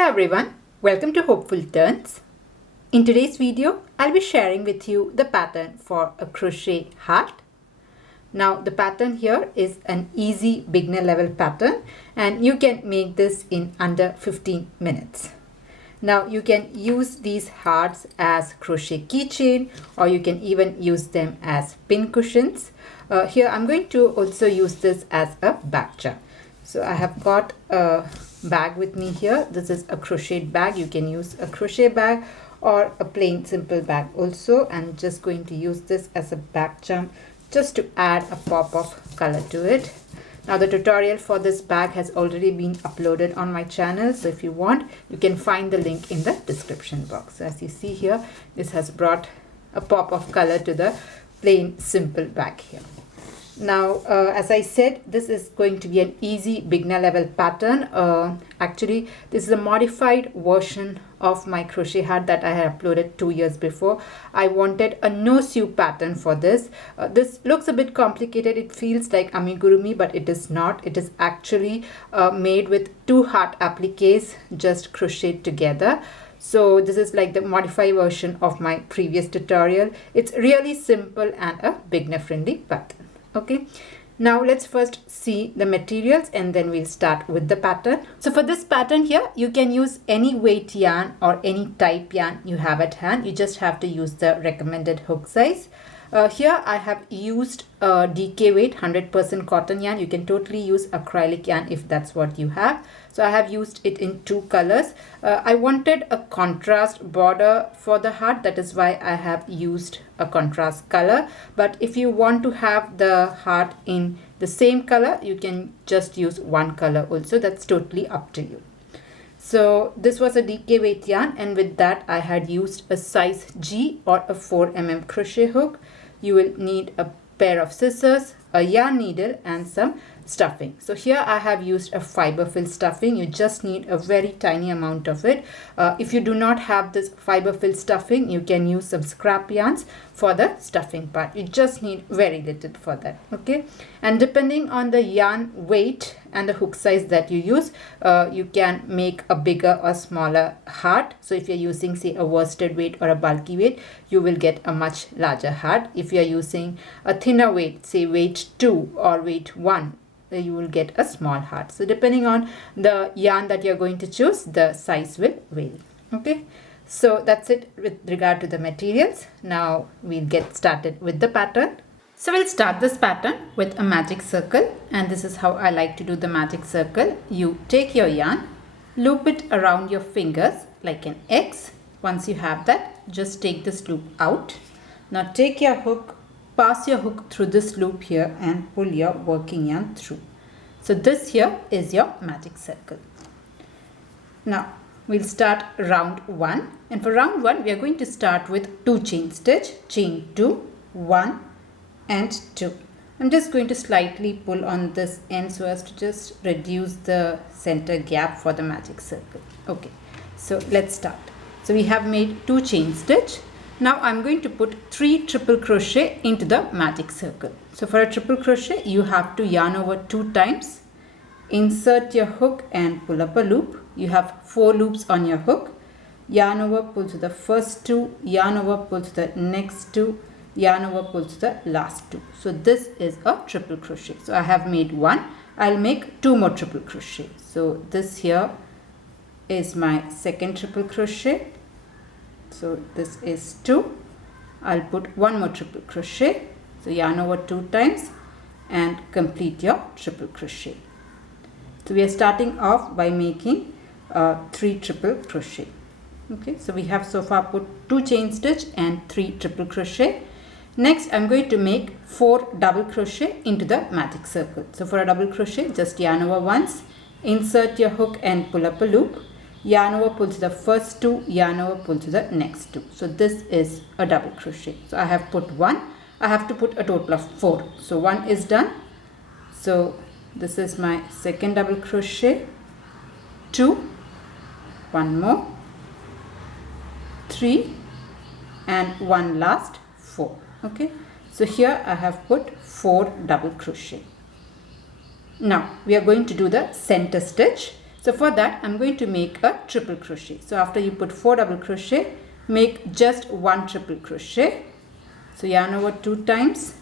Hello everyone, welcome to Hopeful Turns. In today's video, I'll be sharing with you the pattern for a crochet heart. Now the pattern here is an easy beginner level pattern and you can make this in under 15 minutes. Now you can use these hearts as crochet keychain or you can even use them as pin cushions. Here I'm going to also use this as a bag charm. So I have got a bag with me here. This is a crocheted bag. You can use a crochet bag or a plain simple bag also. I'm just going to use this as a bag charm just to add a pop of color to it. Now the tutorial for this bag has already been uploaded on my channel, so if you want you can find the link in the description box. So as you see here, this has brought a pop of color to the plain simple bag here. Now as I said, this is going to be an easy beginner level pattern. Actually this is a modified version of my crochet heart that I had uploaded 2 years before. I wanted a no sew pattern for this. This looks a bit complicated. It feels like amigurumi, but it is not. It is actually made with 2 heart appliques just crocheted together. So this is like the modified version of my previous tutorial. It's really simple and a beginner friendly pattern. Okay, now let's first see the materials and then we'll start with the pattern. So for this pattern here, you can use any weight yarn or any type yarn you have at hand. You just have to use the recommended hook size. Here I have used DK weight 100% cotton yarn. You can totally use acrylic yarn if that's what you have. So I have used it in 2 colors. I wanted a contrast border for the heart. That is why I have used a contrast color. But if you want to have the heart in the same color, you can just use one color also. That's totally up to you. So this was a DK weight yarn, and with that I had used a size G or a 4mm crochet hook. You will need a pair of scissors, a yarn needle and some stuffing. So here I have used a fiber fill stuffing. You just need a very tiny amount of it. If you do not have this fiber fill stuffing, you can use some scrap yarns for the stuffing part. You just need very little for that. Okay, and depending on the yarn weight and the hook size that you use, you can make a bigger or smaller heart. So if you're using say a worsted weight or a bulky weight, you will get a much larger heart. If you're using a thinner weight, say weight 2 or weight 1, you will get a small heart. So depending on the yarn that you're going to choose, the size will vary. Okay, so that's it with regard to the materials. Now we'll get started with the pattern. So we'll start this pattern with a magic circle, and this is how I like to do the magic circle. You take your yarn, loop it around your fingers like an X. Once you have that, just take this loop out. Now take your hook, pass your hook through this loop here and pull your working yarn through. So this here is your magic circle. Now we'll start round 1, and for round 1 we are going to start with 2 chain stitch, chain 2, 1 and 2. I'm just going to slightly pull on this end so as to just reduce the center gap for the magic circle. Okay, so let's start. So we have made 2 chain stitch. Now I'm going to put 3 triple crochet into the magic circle. So for a triple crochet, you have to yarn over 2 times, insert your hook and pull up a loop. You have 4 loops on your hook. Yarn over, pull to the first 2, yarn over, pull to the next 2, yarn over, pull to the last 2. So this is a triple crochet. So I have made 1. I'll make 2 more triple crochet. So this here is my second triple crochet. So this is 2. I'll put 1 more triple crochet. So yarn over 2 times and complete your triple crochet. So we are starting off by making 3 triple crochet. Okay, so we have so far put 2 chain stitch and 3 triple crochet. Next I'm going to make 4 double crochet into the magic circle. So for a double crochet, just yarn over once, insert your hook and pull up a loop, yarn over, pull to the first 2, yarn over, pull to the next 2. So this is a double crochet. So I have put 1. I have to put a total of 4. So 1 is done. So this is my second double crochet, 2, 1 more, 3 and 1 last, 4. Okay, so here I have put 4 double crochet. Now we are going to do the center stitch. So for that, I'm going to make a triple crochet. So after you put 4 double crochet, make just 1 triple crochet. So yarn over 2 times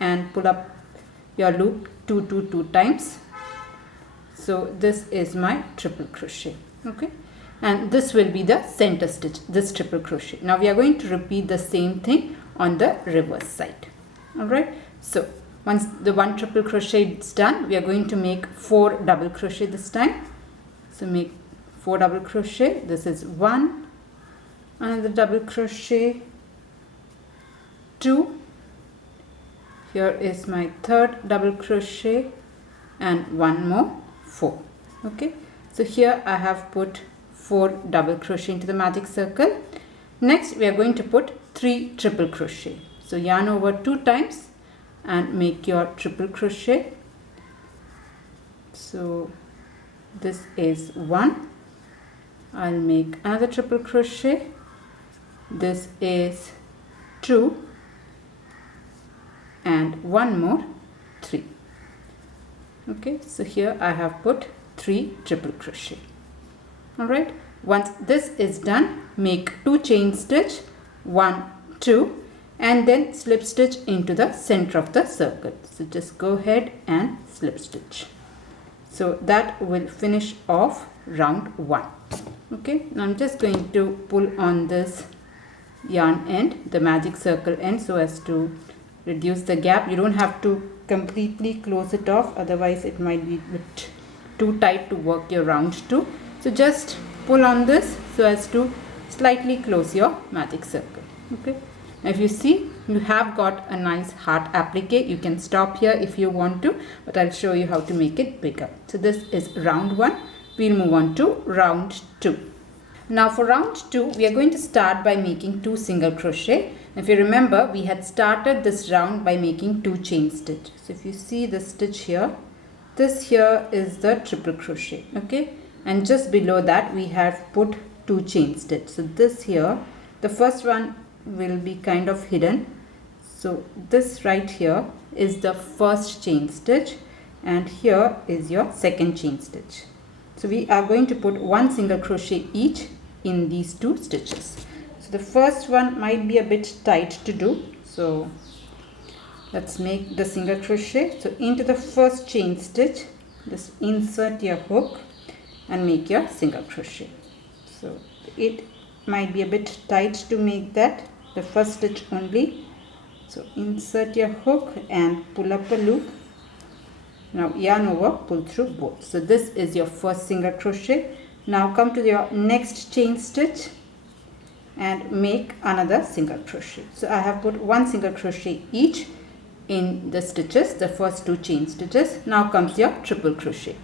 and pull up your loop 2 times. So this is my triple crochet. Okay, and this will be the center stitch, this triple crochet. Now we are going to repeat the same thing on the reverse side. All right, so once the 1 triple crochet is done, we are going to make 4 double crochet this time. So make 4 double crochet. This is 1, another double crochet, 2, here is my 3rd double crochet, and 1 more, 4. Okay, so here I have put 4 double crochet into the magic circle. Next we are going to put 3 triple crochet. So yarn over 2 times and make your triple crochet. So this is 1. I'll make another triple crochet. This is 2 and 1 more, 3. Okay, so here I have put 3 triple crochet. All right, once this is done, make 2 chain stitch, 1, 2, and then slip stitch into the center of the circle. So just go ahead and slip stitch. So that will finish off round 1. Okay, now I'm just going to pull on this yarn end, the magic circle end, so as to reduce the gap. You don't have to completely close it off, otherwise it might be a bit too tight to work your round to. So just pull on this so as to slightly close your magic circle. Okay, now if you see, you have got a nice heart applique. You can stop here if you want to, but I'll show you how to make it bigger. So this is round 1. We'll move on to round 2. Now for round 2, we are going to start by making 2 single crochet. If you remember, we had started this round by making 2 chain stitch. So if you see the stitch here, this here is the triple crochet. Okay, and just below that we have put 2 chain stitch. So this here, the first one will be kind of hidden. So this right here is the first chain stitch, and here is your second chain stitch. So we are going to put 1 single crochet each in these 2 stitches. So the first one might be a bit tight to do, so let's make the single crochet. So into the first chain stitch, just insert your hook and make your single crochet. So it might be a bit tight to make that, the first stitch only. So insert your hook and pull up a loop. Now yarn over, pull through both. So this is your first single crochet. Now come to your next chain stitch and make another single crochet. So I have put 1 single crochet each in the stitches, the first 2 chain stitches. Now comes your triple crochet.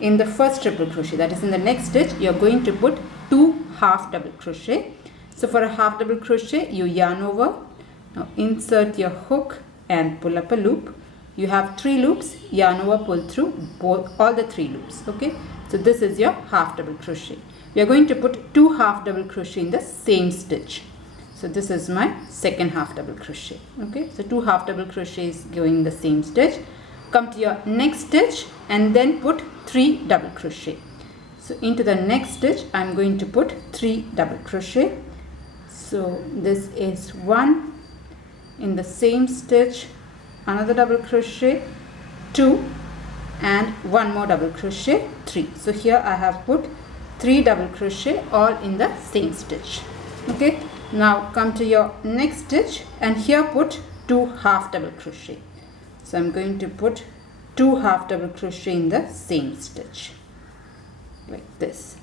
In the first triple crochet, that is in the next stitch, you are going to put 2 half double crochet. So for a half double crochet, you yarn over. Now insert your hook and pull up a loop. You have 3 loops, yarn over, pull through all the 3 loops. Okay, so this is your half double crochet. We are going to put 2 half double crochet in the same stitch. So this is my second half double crochet. Okay, so 2 half double crochets going in the same stitch. Come to your next stitch and then put 3 double crochet. So into the next stitch, I'm going to put 3 double crochet. So this is 1 in the same stitch, another double crochet, 2, and 1 more double crochet, 3. So here I have put 3 double crochet all in the same stitch. Okay, now come to your next stitch and here put 2 half double crochet. So I'm going to put 2 half double crochet in the same stitch like this.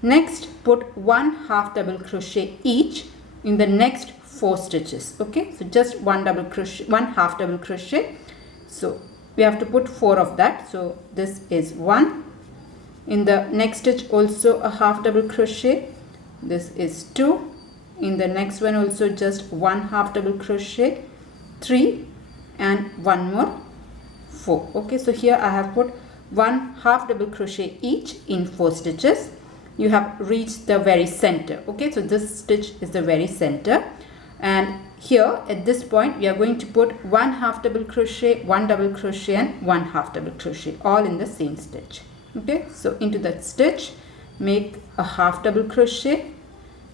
Next, put 1 half double crochet each in the next 4 stitches. Okay, so just 1 double crochet, 1 half double crochet. So we have to put 4 of that. So this is 1. In the next stitch also a half double crochet. This is 2. In the next one also just 1 half double crochet, 3, and 1 more, 4. Okay, so here I have put 1 half double crochet each in 4 stitches. You have reached the very center. Okay, so this stitch is the very center, and here at this point we are going to put 1 half double crochet, 1 double crochet, and 1 half double crochet all in the same stitch. Okay, so into that stitch make a half double crochet,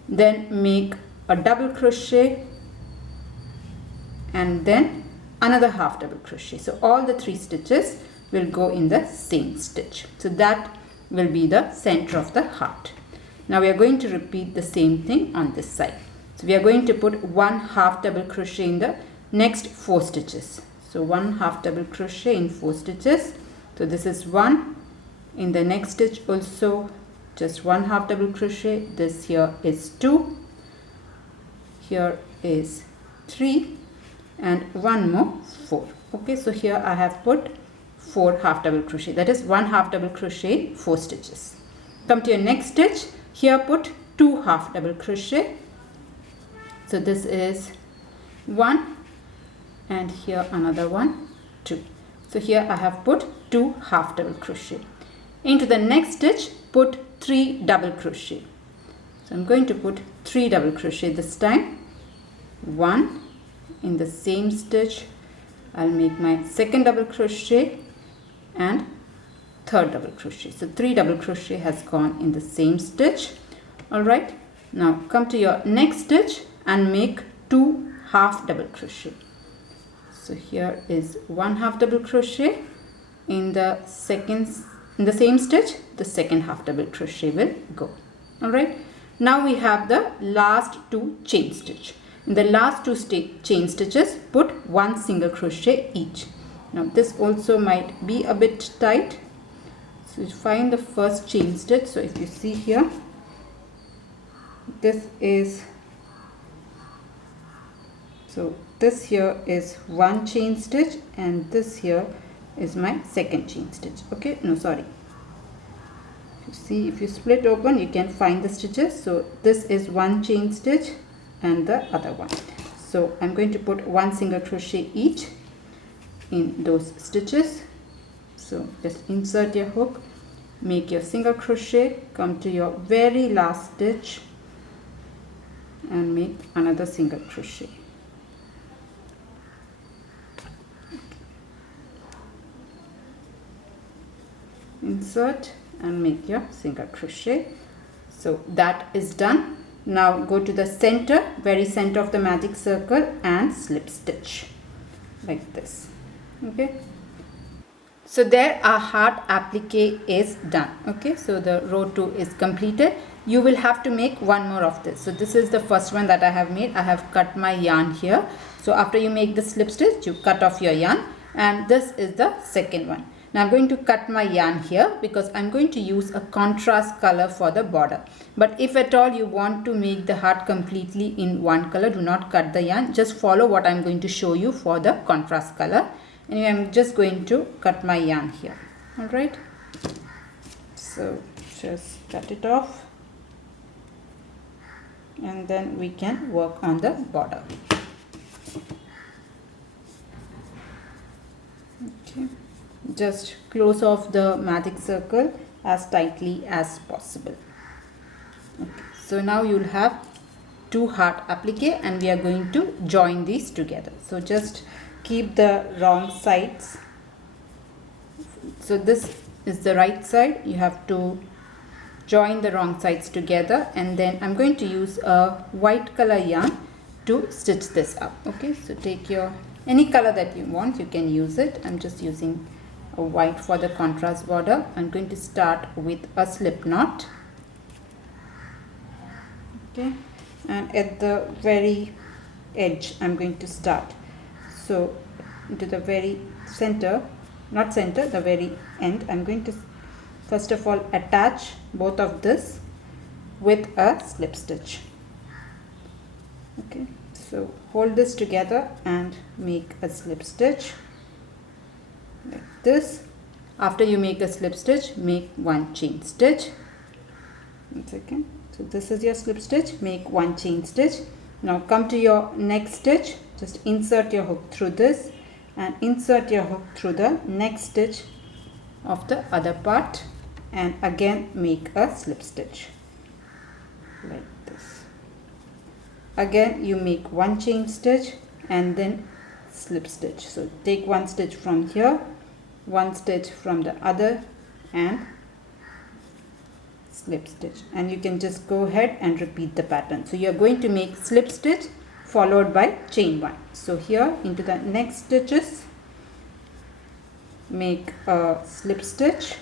then make a double crochet, and then another half double crochet. So all the 3 stitches will go in the same stitch. So that will be the center of the heart. Now we are going to repeat the same thing on this side. So we are going to put 1 half double crochet in the next 4 stitches. So 1 half double crochet in 4 stitches. So this is 1. In the next stitch also just 1 half double crochet. This here is 2. Here is 3. And 1 more 4. Okay, so here I have put 4 half double crochet, that is 1 half double crochet in 4 stitches. Come to your next stitch, here put 2 half double crochet. So this is 1 and here another one, 2. So here I have put 2 half double crochet. Into the next stitch put 3 double crochet. So I'm going to put 3 double crochet this time. 1. In the same stitch I'll make my second double crochet and third double crochet. So 3 double crochet has gone in the same stitch. Alright, now come to your next stitch and make 2 half double crochet. So here is 1 half double crochet. In the same stitch the second half double crochet will go. Alright, now we have the last 2 chain stitch. In the last 2 chain stitches put 1 single crochet each. Now this also might be a bit tight, so find the first chain stitch. So if you see here, this here is 1 chain stitch and this here is my second chain stitch. Okay, no, sorry, you see, if you split open you can find the stitches. So this is 1 chain stitch and the other one. So I'm going to put 1 single crochet each in those stitches. So just insert your hook, make your single crochet, come to your very last stitch and make another single crochet. Insert and make your single crochet. So that is done. Now go to the center, very center of the magic circle and slip stitch like this. Okay, so there our heart applique is done. Okay, so the row 2 is completed. You will have to make 1 more of this. So this is the first one that I have made. I have cut my yarn here. So after you make the slip stitch, you cut off your yarn, and this is the second one. Now I'm going to cut my yarn here because I'm going to use a contrast color for the border. But if at all you want to make the heart completely in one color, do not cut the yarn. Just follow what I'm going to show you for the contrast color. Anyway, I'm just going to cut my yarn here. Alright. So just cut it off. And then we can work on the border. Okay. Just close off the magic circle as tightly as possible. Okay. So now you'll have 2 heart applique and we are going to join these together. So just keep the wrong sides. So this is the right side. You have to join the wrong sides together, and then I'm going to use a white color yarn to stitch this up. Okay, so take your any color that you want, you can use it. I'm just using a white for the contrast border. I'm going to start with a slip knot. Okay, and at the very edge I'm going to start. So into the very center, not center, the very end, I'm going to first of all attach both of this with a slip stitch. Okay, so hold this together and make a slip stitch like this. After you make a slip stitch, make 1 chain stitch. 1 second. So this is your slip stitch, make 1 chain stitch. Now come to your next stitch, just insert your hook through this and insert your hook through the next stitch of the other part, and again make a slip stitch like this. Again you make 1 chain stitch and then slip stitch. So take 1 stitch from here, 1 stitch from the other, and slip stitch, and you can just go ahead and repeat the pattern. So you are going to make slip stitch followed by chain 1. So here into the next stitches, make a slip stitch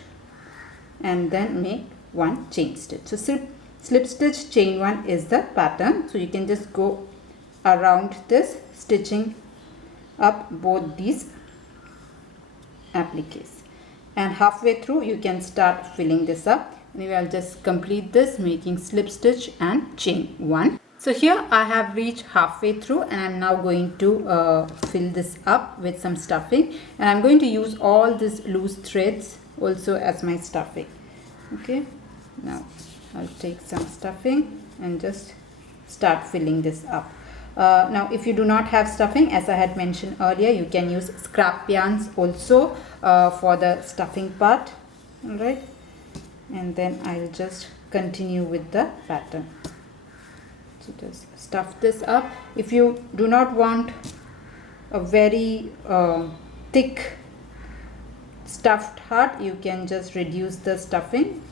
and then make 1 chain stitch. So slip stitch chain 1 is the pattern. So you can just go around this, stitching up both these appliques, and halfway through you can start filling this up. Anyway, I'll just complete this making slip stitch and chain 1. So here I have reached halfway through, and I'm now going to fill this up with some stuffing, and I'm going to use all these loose threads also as my stuffing. Okay, now I'll take some stuffing and just start filling this up. Now if you do not have stuffing, as I had mentioned earlier, you can use scrap yarns also for the stuffing part. Alright, and then I'll just continue with the pattern. So just stuff this up. If you do not want a very thick stuffed heart, you can just reduce the stuffing.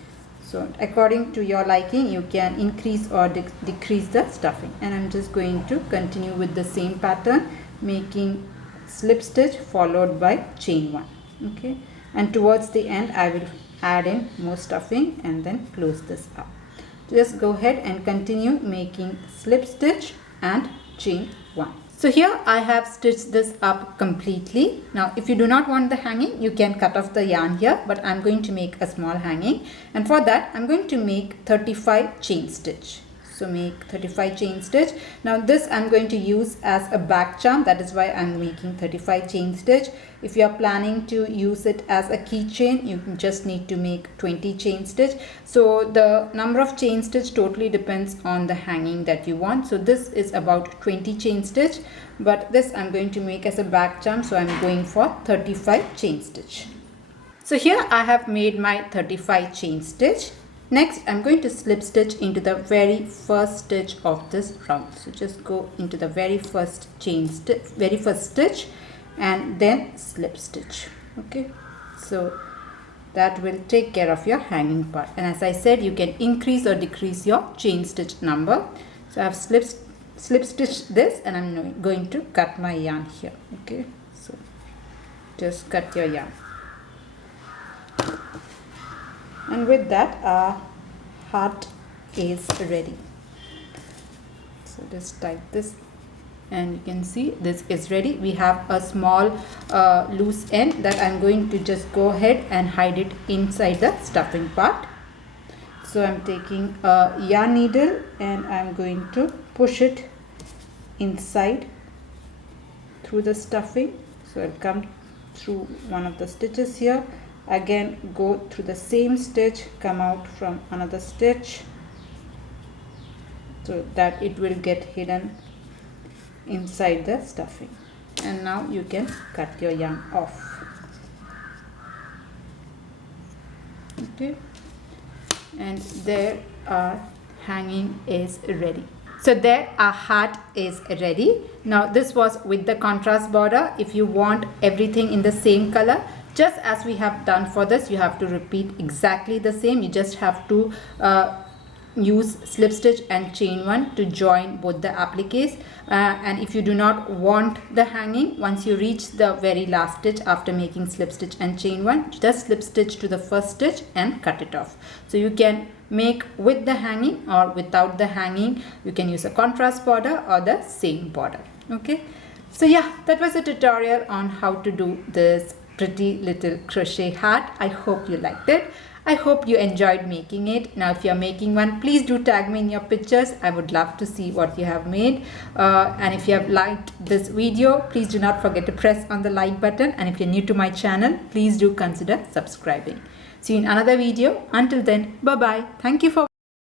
So according to your liking, you can increase or decrease the stuffing. And I'm just going to continue with the same pattern, making slip stitch followed by chain 1. Okay, and towards the end I will add in more stuffing and then close this up. Just go ahead and continue making slip stitch and chain 1. So here I have stitched this up completely. Now if you do not want the hanging, you can cut off the yarn here, but I'm going to make a small hanging, and for that I'm going to make 35 chain stitch. So make 35 chain stitch. Now this I'm going to use as a back charm, that is why I'm making 35 chain stitch. If you are planning to use it as a keychain, you just need to make 20 chain stitch. So the number of chain stitch totally depends on the hanging that you want. So this is about 20 chain stitch, but this I'm going to make as a back charm, so I'm going for 35 chain stitch. So here I have made my 35 chain stitch. Next I'm going to slip stitch into the very first stitch of this round. So just go into the very first stitch and then slip stitch. Okay, so that will take care of your hanging part, and as I said, you can increase or decrease your chain stitch number. So I have slip stitched this, and I'm going to cut my yarn here. Okay, so just cut your yarn. And with that, our heart is ready. So just type this, and you can see this is ready. We have a small loose end that I'm going to just go ahead and hide it inside the stuffing part. So I'm taking a yarn needle and I'm going to push it inside through the stuffing. So I'll come through one of the stitches here. Again, go through the same stitch, come out from another stitch so that it will get hidden inside the stuffing. And now you can cut your yarn off. Okay, and there our hanging is ready. So there our heart is ready. Now this was with the contrast border. If you want everything in the same color, just as we have done for this, you have to repeat exactly the same. You just have to use slip stitch and chain 1 to join both the appliques. And if you do not want the hanging, once you reach the very last stitch after making slip stitch and chain 1, just slip stitch to the first stitch and cut it off. So you can make with the hanging or without the hanging. You can use a contrast border or the same border. Okay, so yeah, that was a tutorial on how to do this pretty little crochet hat. I hope you liked it. I hope you enjoyed making it. Now if you are making one, please do tag me in your pictures. I would love to see what you have made. And if you have liked this video, please do not forget to press on the like button. And if you're new to my channel, please do consider subscribing. See you in another video. Until then, bye bye. Thank you for